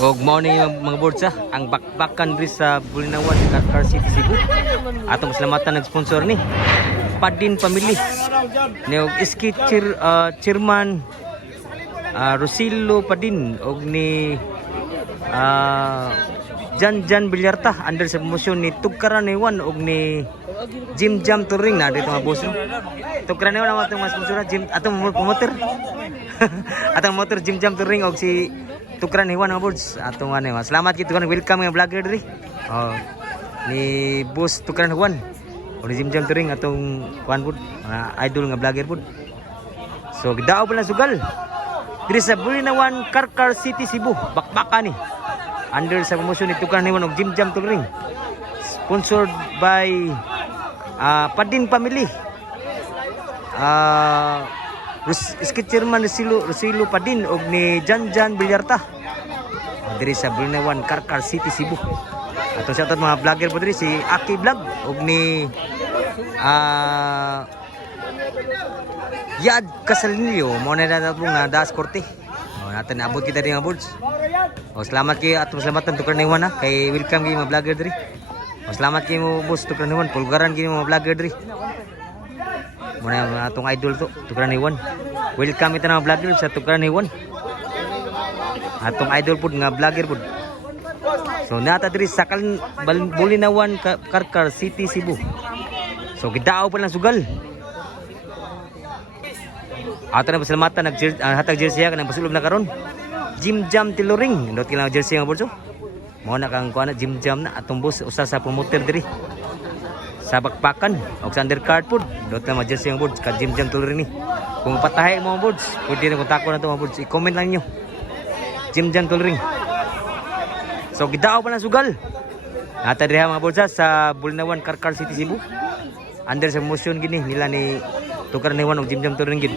Og mao ni mga boards ang bakbakan diri sa Bulinawan, Car City, Cebu. Atong salamatan nag-sponsor ni Padin Family. Ni og iski chairman Rosillo Padin og ni Jan Villarta under sa promotion ni Tugkaran Iwan og ni Jim Jam Touring na dito mga boss. Tugkaran Iwan ang atong sponsor Jim atong promoter. Atong motor Jim Jam Touring og si Tugkaran Iwan mga boss. Atong ano, salamat kit tukan welcome nga vlogger diri. Oh, ni boss Tugkaran Iwan. O ni Jim Jam Touring atong kuan pud idol nga vlogger pud. So gidao pa lang sugal. Diri sa Bulinawan, Car City, Cebu. Bakbaka ni. Under sa promotion ni Tugkaran Iwan og Jim Jam Touring. Sponsored by Padin Family. Iski chairman Rosillo Padin og ni Jan Villarta. Diri sa Bulinawan, Car City, Cebu. Atong shoutout mga vlogger po diri si Aki Vlog og ni Yad Casalinio mo na natapong na Das Corte. Natin naabot kita rin mga boards. Salamat kayo atong salamatan Tugkaran Iwan kay welcome kayo mga vlogger diri. Salamat kayo mo boss Tugkaran Iwan, pulgaran kayo mga vlogger diri. Muna atong idol to Tugkaran Iwan. Welcome ito na mga vlogger sa Tugkaran Iwan. Atong idol pud nga vlogger pud. So nata diri sa Bulinawan, Car City, Cebu. So gidao pa lang sugal. Ato na pasalamatan hatag jersey kanang pasulob na karon. Jim Jam Touring. Ndot kinang jersey nga bolso. Mao na kang kuana Jim Jam na atong boss usa sa promoter diri. Sa bakbakan og sa undercard pud. Ndot na jersey nga boards ka Jim Jam Touring ni. Kung patahay mo mga boards, pwede na kontakon na to mga boards. I-comment lang niyo. Jim Jam Touring. So gidao pa lang sugal. Nata diri mga boards sa Bulinawan, Car City, Cebu. Under sa promotion gini nila ni Tugkaran Iwan og Jim Jam Touring gid.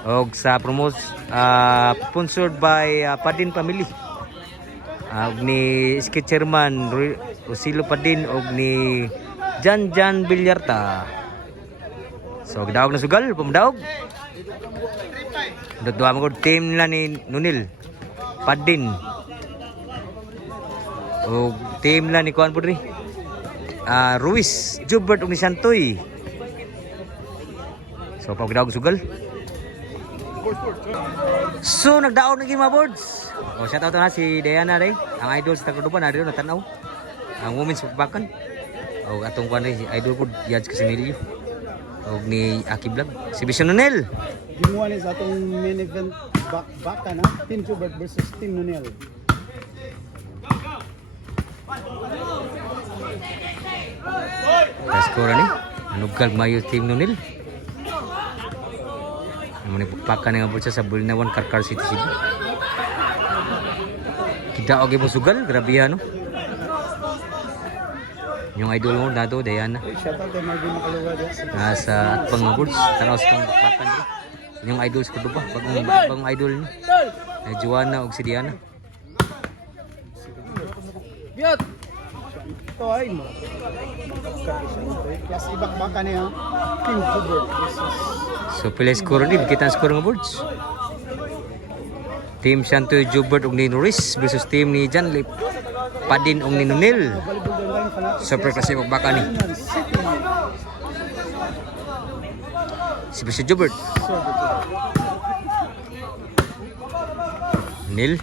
Og sa sponsored by Padin Family. Og ni iski chairman Rosillo Padin og ni Jan Villarta. So gidawag na sugal, pamdaog. Dua mo team nila ni Nunil Padin. Og team nila ni kuan pudri. Ruiz, Jubert og ni Santoy. So pag gidawag sugal. So nagdaon na mga boards. Shout out na si Diana ray, ang idol sa Tagluban na rin natanaw. Ang women's bakbakan. O atong kuan si idol pud Yad Casalinio. Og ni Aki Vlog, si Vision Nunel. Gimuha ni sa atong main event bakbakan Team Jubert versus Team Nunel. Score ni. Nugal mayo Team Nunel. Naman ipagpakan nga bulsa sa Bulinawan, Car City, Cebu. Kita og mo sugal, grabe no. Yung idol mo nato Diana. Shoutout kay Marvin Makaluga diya. Nasa pang bulls, tanaw sa pagpakan dito. Yung idol sa Kuduba, bagong idol ni. Joanna og si Diana. Biot. Ito ay mo. Plus ibakbakan niya Team Jubert versus So pila score ni kita score nga boards. Team Santoy Jubert og ni Norris versus team ni Jan Padin og ni Nunil. Super klase bakbakan ni. Si Bishop Jubert. Nil.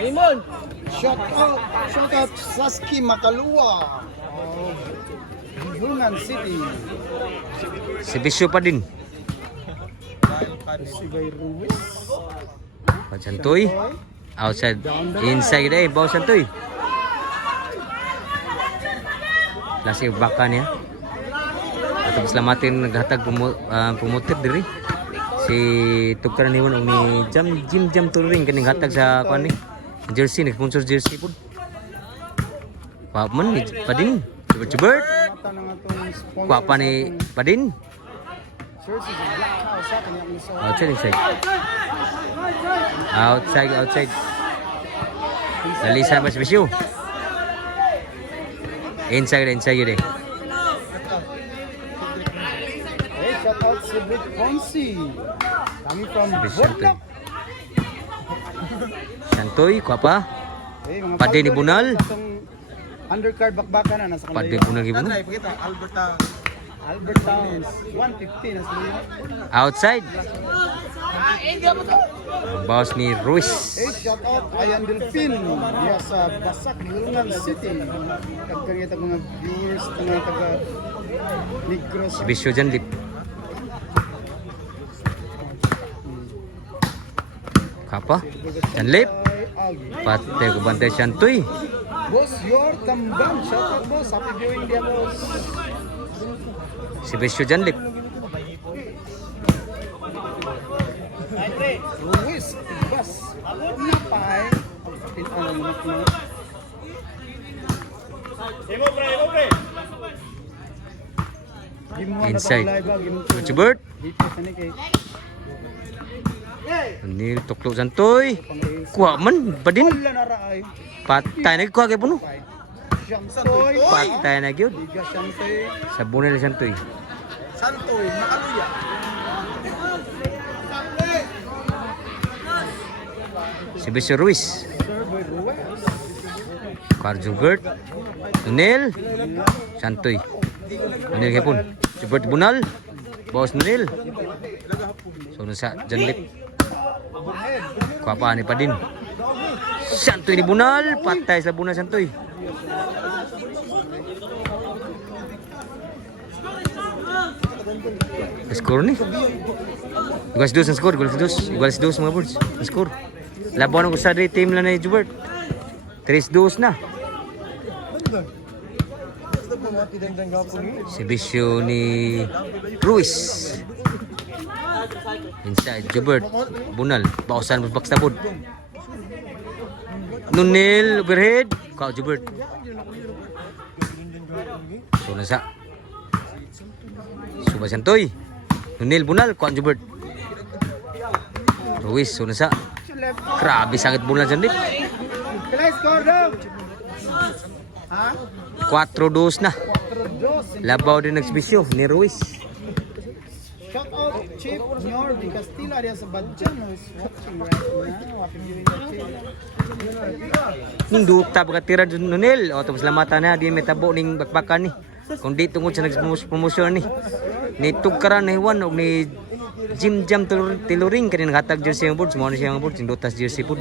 Raymond. Shout out Saski Makaluwa. Hunan City. Si Bishop Padin. Si Bay Ruiz. Santoy. Outside. Inside eh. Bawa Santoy. Klase baka niya. Atau selamatin naghatag promoter diri. Si Tugkaran Iwan og ni Jim Jam Touring kaning hatag sa kuan ni. Jersey ni sponsor jersey pud. Paman ni Padin. Jubert. Kuha pa ni Padin. Outside. Outside. Nalisan ba si Bisyo? Inside eh. David Ponce. Kami from Bisyo to. Borla. Santoy, kuha pa. Eh, mga Pade ni bago Bunal. sa atong undercard bakbakan na nasa Pade kanila. po nag ibo. Albert Towns 150 na sila. Outside. Ang boss ni Ruiz. Hey, shout out Ayan Delfin diya sa Basak, Lungan City. Kagkangit ang mga viewers na taga Negros. Si Bisyo dyan, lip. Kapa. Dyan, lip. Pati ko bantay Santoy. Boss, your tambang. Shout out, boss. Happy viewing dia, boss. Si Bisyo dyan, lip. Luis, Tibas. Napay. Tinanong mo na. Inside. Chubert. Dito sa ni kay Ni tuklo Santoy. Kuha man, ba din? Wala na raay. Patay na kuha kay puno. Siyamtoy. Patay na gyud. Liga Siyamtoy. Sa bunel ni Santoy. Santoy, makaluya. Si Bisyo Ruiz. Sir Boy Ruiz. Kuha Jubert. Nunel. Santoy. Nunel kay pun. Jubert Bunal. Boss Nunel. So nasa dyan lip. Kuha pa ni Padin. Santoy ni Bunal. Patay sa Bunal Santoy. Score ni. Igual dos ang score. Igual dos mga boards. Ang score. Laban ko sa team lang na ni Jubert. 3-2 na. Si Bisyo ni Ruiz. Inside Jubert. Bunal. Pausan mo backstabod. Nunil overhead. Kau Jubert. So nasa. Suba Santoy. Nunil Bunal. Kau Jubert. Ruiz. So nasa. Grabe sakit Bunal dyan dit. Kailan score daw? Ha? 4-2 na. 4-2. Labaw din nagsbisyo ni Ruiz. Shout out Chief Norby Castilla diya sa Badjan who's watching right now. Happy viewing the Chief. Ninduk ta pagkatira Nunil. O tapos lamatan na. Di may tabo ning bakbakan ni. Kung di tungod sa nag-promotion ni. Ni Tugkaran na iwan o ni Jim Jam Tiluring kanina nakatag jersey ang boards. Mga siya ang boards. Indutas jersey po.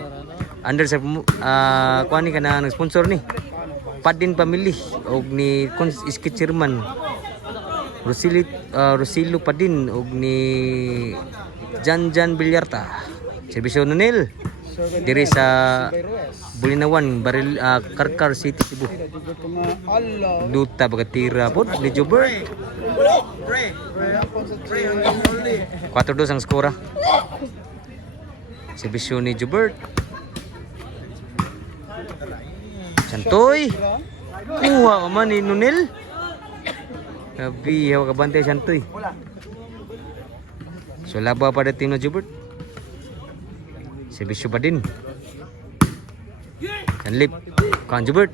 Under sa kuha ni ka na nag-sponsor ni. Padin Pamili og ni Iskit Chairman Rosilo Padin og ni Jan Bilyarta. Serbisyo Nunil diri sa Bulinawan Baril Karkar City Cebu. Duta bagatira pod ni Jubert. 4-2 ang skora. Serbisyo ni Jubert. Santoy. Kuha ka man ni Nunil. Gabi, hawa ka bantay Santoy. So laba pada tim na Jubert. Serbisyo pa din. Sanlip. Kuha Jubert.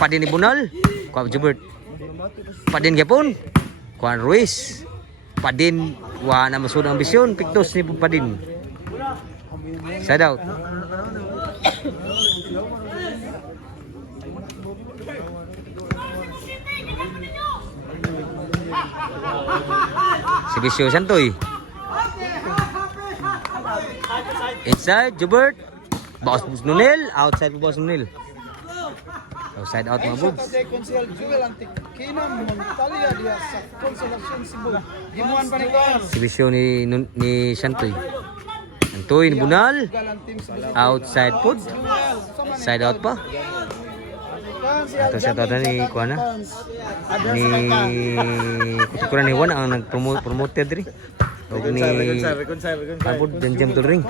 Padin ni Bunal. Kuha Jubert. Padin Gapon. Kuha Ruiz. Padin. Wa na masud ang ambisyon. Piktos ni Padin. Side out. Si Bisyo Santoy. Inside Jubert. Boss Nunil. Outside Boss Nunil. Outside out mga boobs. Sa Konsehal Jewel Antikina Montalia diya sa Consolacion Cebu. Gimuan pa ni Kars. Si Bisyo ni Santoy. Santoy ni Bunal. Outside po. Side out pa. Ito siya tata ni Kuana. Ni kutukuran ni Juan ang nag-promoted diri. Og ni Abud dan Jam Tulring.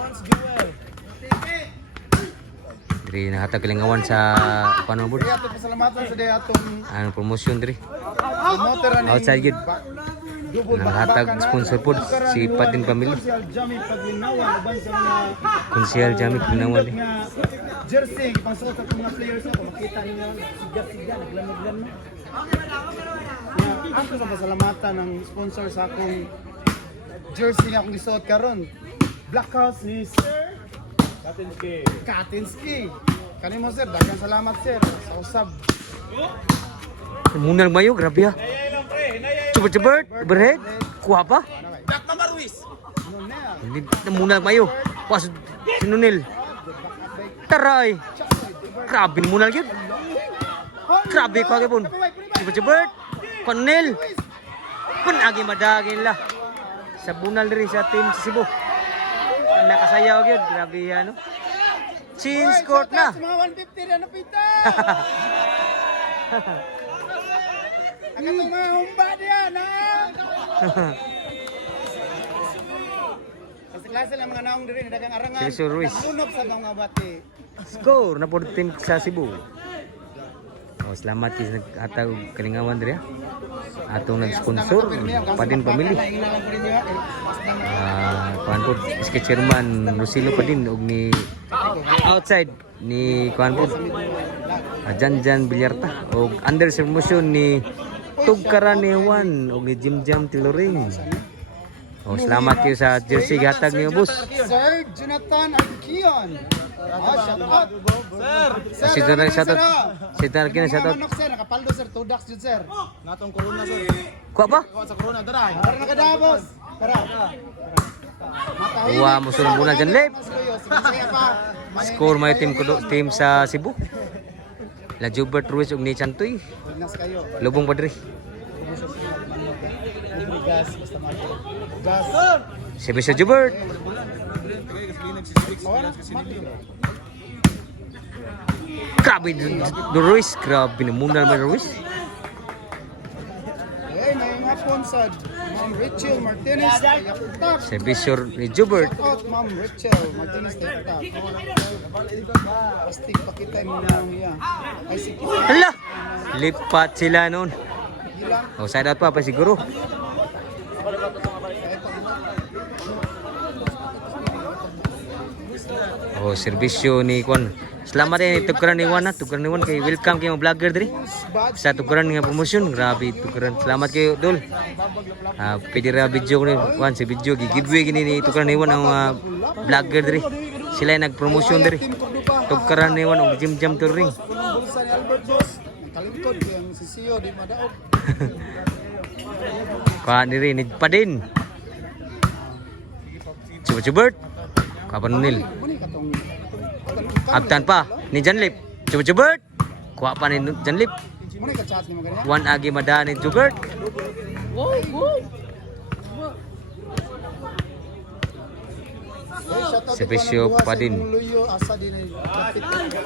Diri nahatag kalingawan sa Kuana Abud. Ato pasalamatan sa day atong Ang promotion diri. promoter ani. Outside gid. Nahatag sponsor po si Padin Pamili. Konsehal Jami Paglinawan uban sa mga Konsehal Jami Pinawan. nga jersey pangsuot sa mga players na makita niyo sigat-sigat naglamig-lamig. Ako sa pasalamatan ng sponsor sa akong jersey nga akong isuot karon. Black House ni Sir Katinski. Kanimo sir, daghang salamat sir sa usab. Munal mayo, grabe ha. Chubert, overhead, kuha pa. Ano na? Hindi munal mayo. Pas sinunil. Taray. Grabe ni munal gyud. Grabe ko gyud. Chubert, Cornel. Agi madagin la. Sa bunal diri sa team sa Cebu. Nakasayaw gyud, grabe ano. Change court na. Mga 150 na napita. Ang itong mga humba diyan ha. Kasi klase lang mga naong diri dagang arangan. Sergio Ruiz. Nagsunop sa mga bati. Score na po team sa Cebu. Oh, salamat kis nag-ataw kalingawan diri ha. Atong nag-sponsor pa din pamilya. Kuan po iski chairman Lucilo pa din og ni outside ni kuan po Janjan Villarta og under promotion ni Tugkaran ni Juan og ni Jimjam Tiloring. Oh, salamat kayo sa jersey gatag niyo boss. Sir Jonathan Arquion. Shout out. Sir. Si Jonathan shout out. Si Jonathan shout out. Manok sir, nakapaldo sir, 2 ducks jud sir. Natong corona sir. Kuha ba? Sa corona dara. Dara na kada boss. Tara. Uwa mo sulong bunal dyan lep. Sige pa. Score may team sa Cebu. La Jubert Ruiz ug ni Chantoy. Nas kayo. Lubong pa diri. Gas basta mato. Gas. Si Bishop Jubert. Grabe do Ruiz, grabe na muna naman Ruiz. Hey, may hapon sa Ma'am Rachel Martinez. Yakutak. Si Bishop ni Jubert. Shout out Ma'am Rachel Martinez. Yakutak. Plastic pakita mo na niya. Ay sige. Hala! Lipat sila noon. Gilang. O, side out pa siguro. O, serbisyo ni Kwan. Salamat din, tukuran ni Juan ha. Tukuran ni Juan kay welcome kayo mga vlogger diri. Sa tukuran nga promotion, grabe tukuran. Salamat kayo, Dol. Pwede ra video ko ni Juan, si video. Giveaway gini ni tukuran ni Juan ang mga vlogger diri. Sila yung nag-promotion diri. Tukuran ni Juan og Jim Touring. Bulsa ni Albert Boss. Kalingkod yung si CEO di madaog. Kuha diri, need pa din. Chubert. Kapan nil. Muni katong Abtan pa ni Janlip. Chubert. Kuha pa ni Janlip. muni ka chat ni mga ganyan. Juan agi madani Jubert. Serbisyo pa din.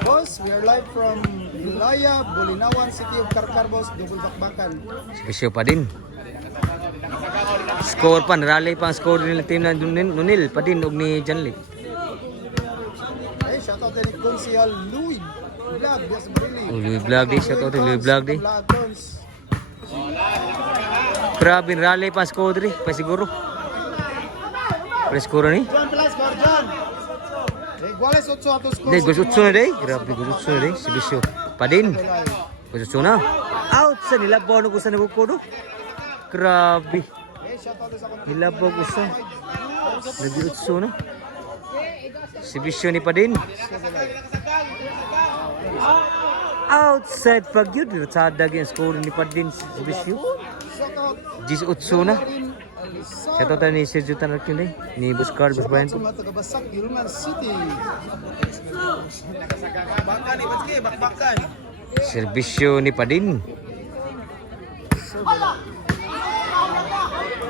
Boss, we are live from Ilaya, Bulinawan, City of Karkar, boss. Double bakbakan. Serbisyo pa din. Score pa, rally pa ang score nila team na Nunil pa din og ni Janlip. Hey, shout out ni Consial Louis Vlog, yes, Barili. Louis Vlog di, shout out Louis Vlog di. Grabe rally pa ang score diri, pa siguro. Pre score ni. John Plus, John. Hey, Guales 8 ato score. Dai gusutso na dai. Grabe gusutso na dai. Serbisyo pa din. Gusutso na. Out sa nilabaw no kusa nabuko no. Grabe. Hey, shout out sa Nilabaw kusa. Nagutso na. Serbisyo ni pa din. Outside pag yun. Sadag yung score ni pa din. Serbisyo. Shout out. 18 na. Shout out ni Sergio Tanarkin dai. Ni Buscar Busbayan ko. Sa taga-Basak, Gilman City. Serbisyo ni pa din.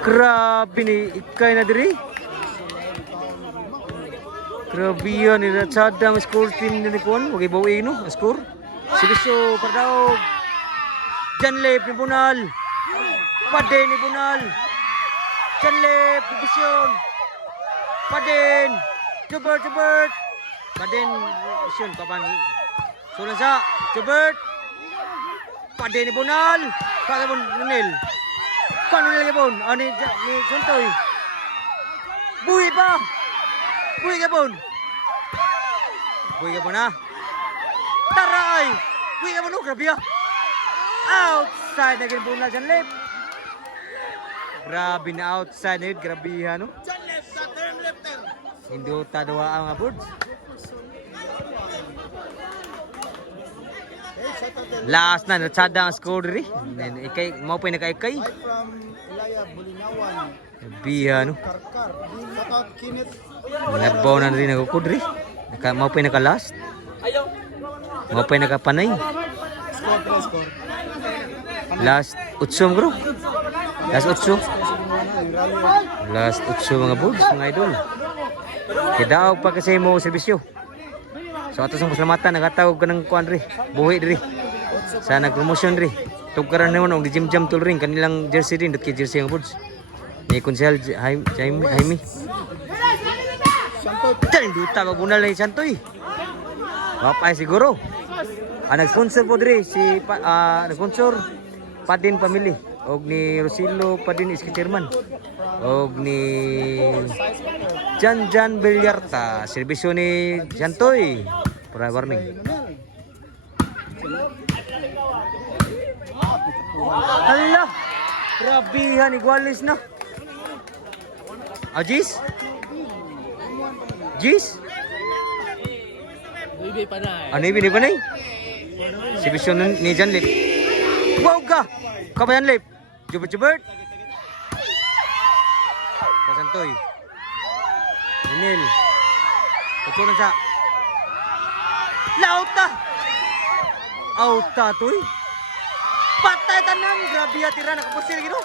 Grabe ni ikay na diri. Grabe yan ni Ratsada ang score team ni Kuan. Huwag ibawi no ang score. Serbisyo Pardaog. Janlep ni Bunal. Pade ni Bunal. Janlep division. Paden. Jubert. Paden division kapan. Sulan sa Jubert. Pade ni Bunal. Kakabon Nunil. Kano nila kapon? Ni Suntoy. Buhi pa. Buhi kapon. Buhi kapon ha. Taray. Buhi kapon no. Grabe ha. Outside naging Bunal Janlep. Grabe na outside na yun. Grabe no. Hindi tadwa ang mga birds. Last na, natsada ang score diri. Ikay, mau pa naka-ikay. Live from Ilaya, Bulinawan. Biha no. Karkar. Shout out Kenneth. Nagbaw na rin ako diri. Mau pa naka-last. Mau pa naka-panay. Score pala score. Last 8 bro. Last 8. Rally. Last 8 mga birds, mga idol. Kaya pa kasi mo serbisyo. So ato sa pasalamatan nagatawag ka ng kuan ri. Buhi diri. Sa nag-promotion ri. Tugkaran naman og Jim Jam Tuluring kanilang jersey din dot kay jersey ng birds. Ni Kunsel Jaime. Tan duta magbunal ni Santoy. Wapay siguro. Nag-sponsor po diri si nag-sponsor Padin Family og ni Rosillo Padin is chairman og ni Jan Villarta serbisyo ni Santoy para warning. Hala, grabihan igualis na. Jis? Jis? Bibi pa na eh. Ano ibig pa na eh? Serbisyo ni Jan Lip. Wow ka! Kabayan Lip. Jubert. Kasantoy. Inil. Pagsunan siya. Lauta! Auta toy. Patay tanan. Grabe atira. Nakapusil gino.